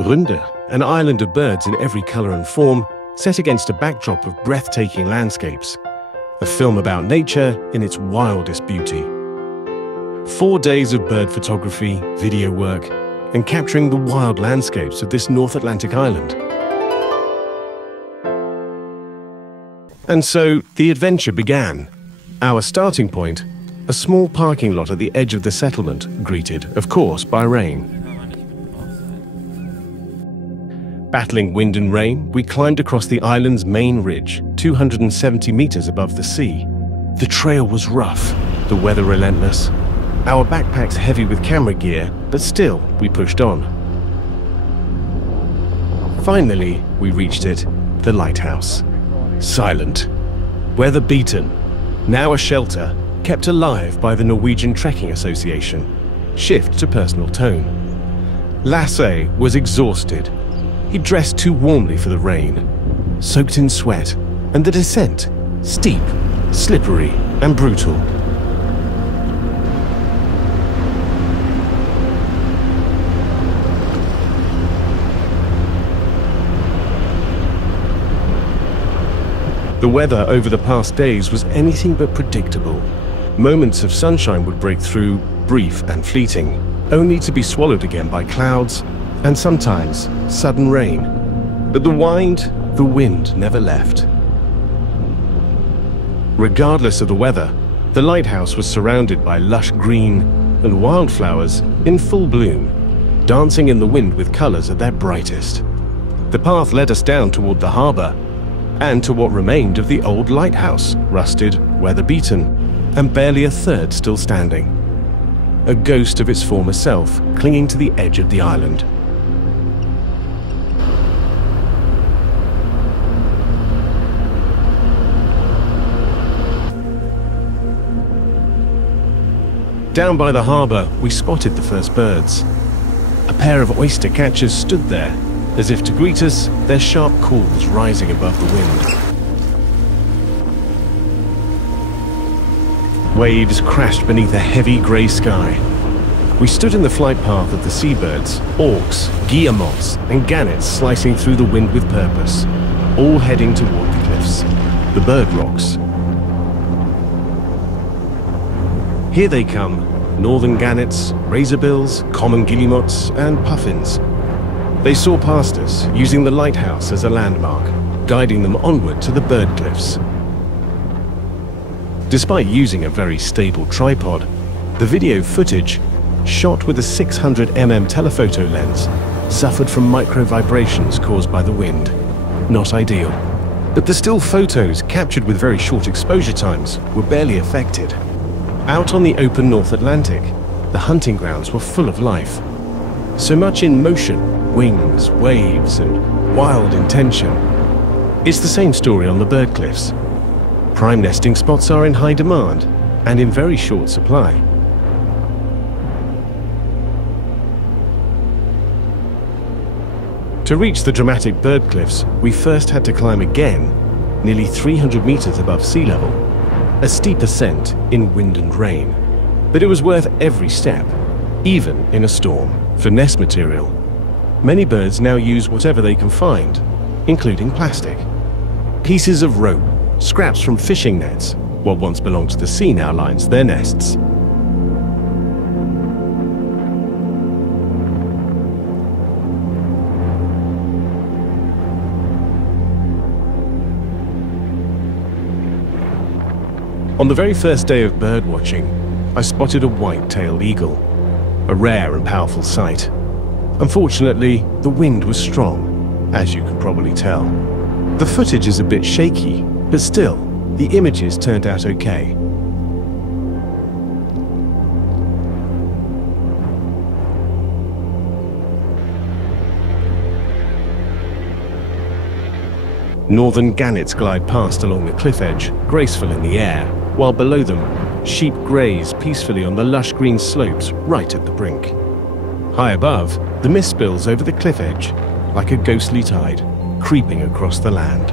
Runde, an island of birds in every color and form, set against a backdrop of breathtaking landscapes. A film about nature in its wildest beauty. 4 days of bird photography, video work, and capturing the wild landscapes of this North Atlantic island. And so the adventure began. Our starting point, a small parking lot at the edge of the settlement, greeted, of course, by rain. Battling wind and rain, we climbed across the island's main ridge, 270 meters above the sea. The trail was rough, the weather relentless, our backpacks heavy with camera gear, but still, we pushed on. Finally, we reached it, the lighthouse. Silent, weather-beaten, now a shelter, kept alive by the Norwegian Trekking Association. Shift to personal tone. Lasse was exhausted. He dressed too warmly for the rain, soaked in sweat, and the descent, steep, slippery, and brutal. The weather over the past days was anything but predictable. Moments of sunshine would break through, brief and fleeting, only to be swallowed again by clouds, and sometimes sudden rain. But the wind never left. Regardless of the weather, the lighthouse was surrounded by lush green and wildflowers in full bloom, dancing in the wind with colors at their brightest. The path led us down toward the harbor, and to what remained of the old lighthouse, rusted, weather-beaten, and barely a third still standing. A ghost of its former self clinging to the edge of the island. Down by the harbor, we spotted the first birds. A pair of oyster catchers stood there, as if to greet us, their sharp calls rising above the wind. Waves crashed beneath a heavy grey sky. We stood in the flight path of the seabirds, auks, guillemots, and gannets slicing through the wind with purpose, all heading toward the cliffs, the bird rocks. Here they come, northern gannets, razorbills, common guillemots, and puffins. They saw past us, using the lighthouse as a landmark, guiding them onward to the bird cliffs. Despite using a very stable tripod, the video footage, shot with a 600mm telephoto lens, suffered from micro vibrations caused by the wind. Not ideal. But the still photos, captured with very short exposure times, were barely affected. Out on the open North Atlantic, the hunting grounds were full of life. So much in motion, wings, waves, and wild intention. It's the same story on the bird cliffs. Prime nesting spots are in high demand and in very short supply. To reach the dramatic bird cliffs, we first had to climb again, nearly 300 meters above sea level. A steep ascent in wind and rain. But it was worth every step, even in a storm, for nest material. Many birds now use whatever they can find, including plastic. Pieces of rope, scraps from fishing nets, what once belonged to the sea now lines their nests. On the very first day of birdwatching, I spotted a white-tailed eagle, a rare and powerful sight. Unfortunately, the wind was strong, as you can probably tell. The footage is a bit shaky, but still, the images turned out okay. Northern gannets glide past along the cliff edge, graceful in the air, while below them, sheep graze peacefully on the lush green slopes right at the brink. High above, the mist spills over the cliff edge, like a ghostly tide, creeping across the land.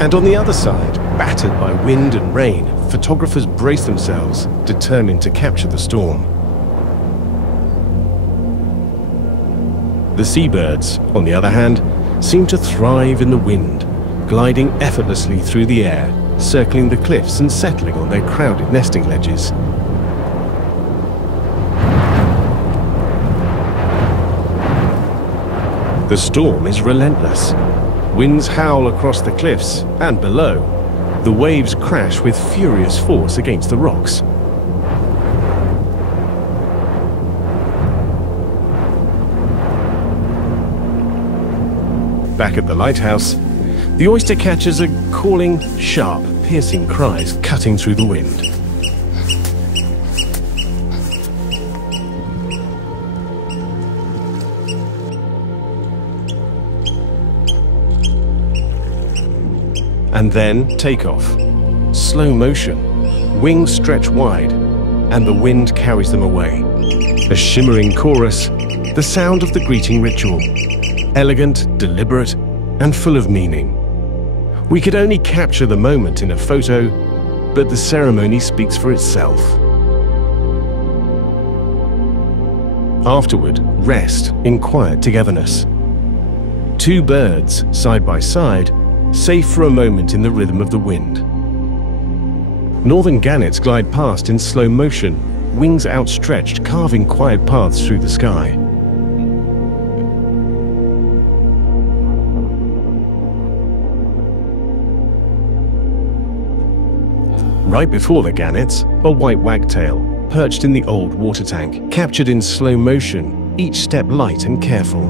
And on the other side, battered by wind and rain, photographers brace themselves, determined to capture the storm. The seabirds, on the other hand, seem to thrive in the wind, gliding effortlessly through the air, circling the cliffs and settling on their crowded nesting ledges. The storm is relentless. Winds howl across the cliffs and below. The waves crash with furious force against the rocks. Back at the lighthouse, the oyster catchers are calling sharp, piercing cries cutting through the wind. And then takeoff. Slow motion. Wings stretch wide, and the wind carries them away. A shimmering chorus, the sound of the greeting ritual. Elegant, deliberate, and full of meaning. We could only capture the moment in a photo, but the ceremony speaks for itself. Afterward, rest in quiet togetherness. Two birds, side by side, safe for a moment in the rhythm of the wind. Northern gannets glide past in slow motion, wings outstretched, carving quiet paths through the sky. Right before the gannets, a white wagtail, perched in the old water tank, captured in slow motion, each step light and careful.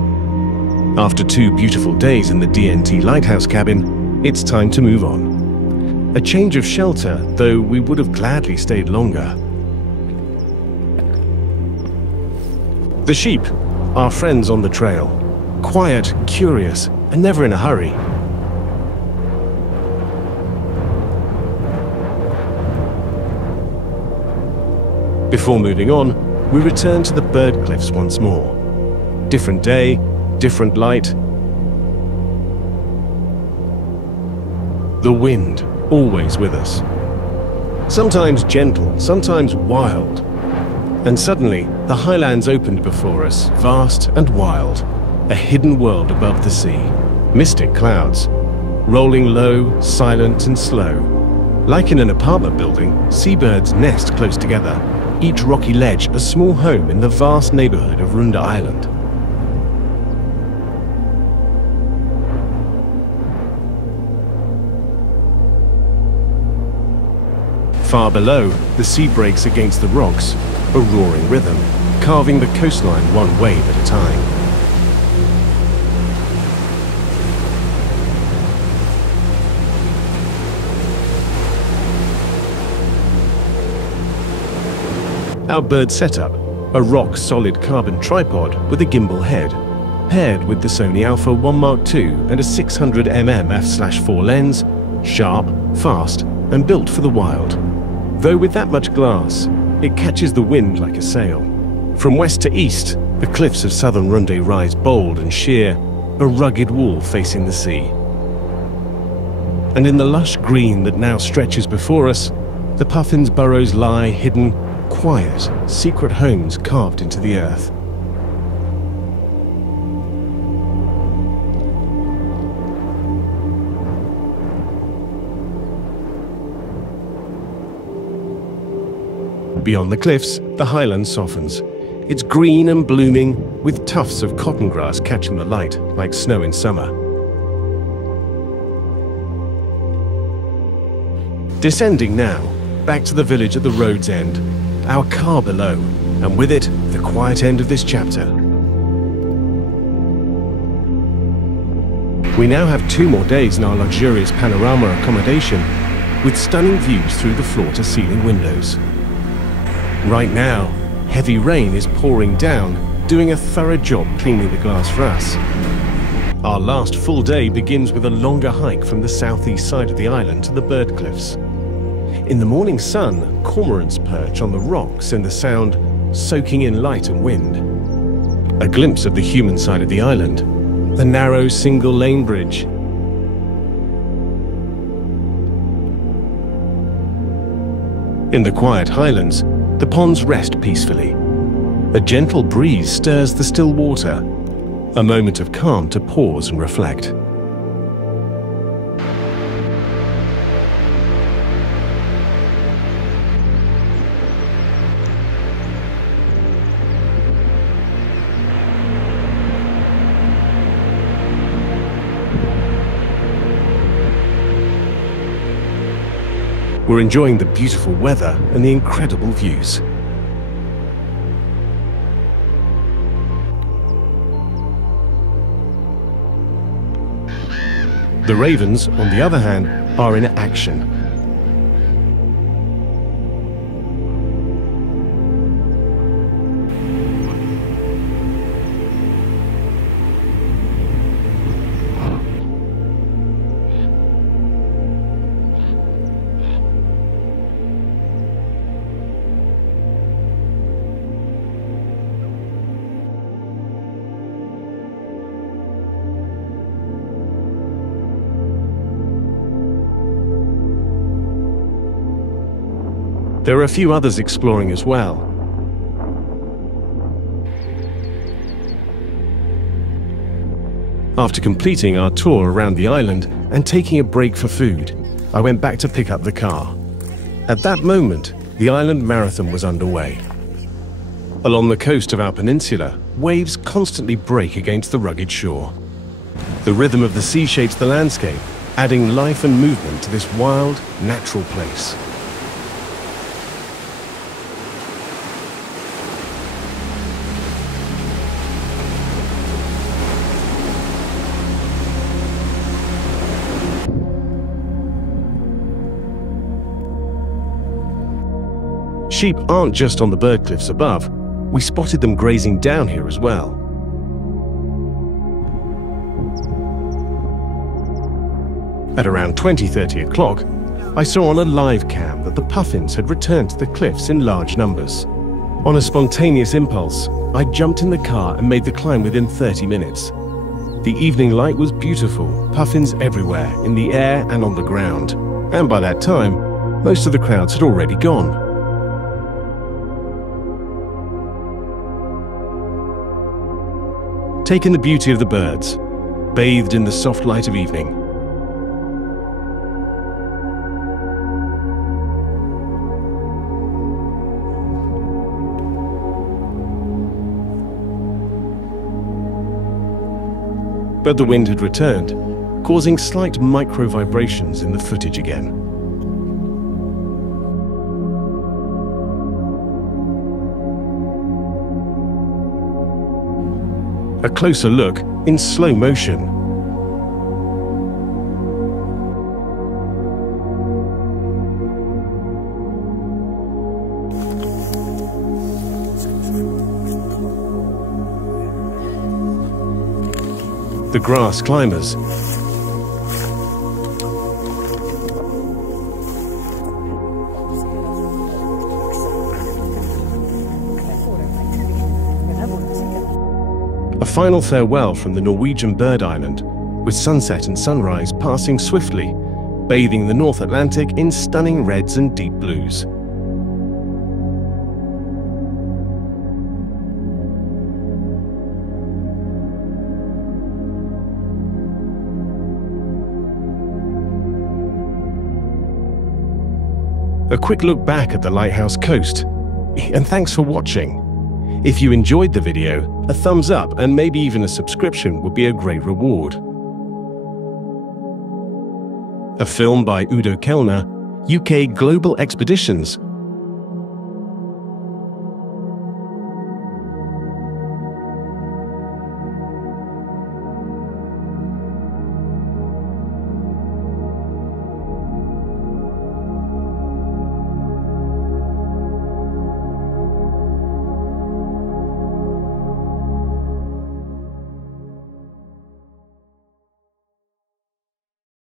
After 2 beautiful days in the DNT Lighthouse cabin, it's time to move on. A change of shelter, though we would have gladly stayed longer. The sheep, our friends on the trail, quiet, curious, and never in a hurry. Before moving on, we return to the bird cliffs once more. Different day, different light. The wind, always with us. Sometimes gentle, sometimes wild. And suddenly, the highlands opened before us, vast and wild. A hidden world above the sea. Mystic clouds, rolling low, silent and slow. Like in an apartment building, seabirds nest close together. Each rocky ledge a small home in the vast neighborhood of Runde Island. Far below, the sea breaks against the rocks, a roaring rhythm, carving the coastline one wave at a time. Our bird setup, a rock-solid carbon tripod with a gimbal head, paired with the Sony Alpha 1 Mark II and a 600mm f/4 lens, sharp, fast, and built for the wild. Though with that much glass, it catches the wind like a sail. From west to east, the cliffs of southern Runde rise bold and sheer, a rugged wall facing the sea. And in the lush green that now stretches before us, the Puffins' burrows lie hidden, quiet, secret homes carved into the earth. Beyond the cliffs, the highland softens. It's green and blooming, with tufts of cotton grass catching the light like snow in summer. Descending now, back to the village at the road's end, our car below, and with it, the quiet end of this chapter. We now have 2 more days in our luxurious panorama accommodation, with stunning views through the floor-to-ceiling windows. Right now, heavy rain is pouring down, doing a thorough job cleaning the glass for us. Our last full day begins with a longer hike from the southeast side of the island to the bird cliffs. In the morning sun, cormorants perch on the rocks in the sound, soaking in light and wind. A glimpse of the human side of the island, the narrow single-lane bridge. In the quiet highlands, the ponds rest peacefully. A gentle breeze stirs the still water. A moment of calm to pause and reflect. We're enjoying the beautiful weather and the incredible views. The ravens, on the other hand, are in action. There are a few others exploring as well. After completing our tour around the island and taking a break for food, I went back to pick up the car. At that moment, the island marathon was underway. Along the coast of our peninsula, waves constantly break against the rugged shore. The rhythm of the sea shapes the landscape, adding life and movement to this wild, natural place. Sheep aren't just on the bird cliffs above, we spotted them grazing down here as well. At around 20-30 o'clock, I saw on a live cam that the puffins had returned to the cliffs in large numbers. On a spontaneous impulse, I jumped in the car and made the climb within 30 minutes. The evening light was beautiful, puffins everywhere, in the air and on the ground. And by that time, most of the crowds had already gone. Taken the beauty of the birds, bathed in the soft light of evening. But the wind had returned, causing slight micro vibrations in the footage again. A closer look in slow motion. The grass climbers. A final farewell from the Norwegian bird island, with sunset and sunrise passing swiftly, bathing the North Atlantic in stunning reds and deep blues. A quick look back at the Lighthouse coast, and thanks for watching. If you enjoyed the video, a thumbs up and maybe even a subscription would be a great reward. A film by Udo Kellner, UK Global Expeditions,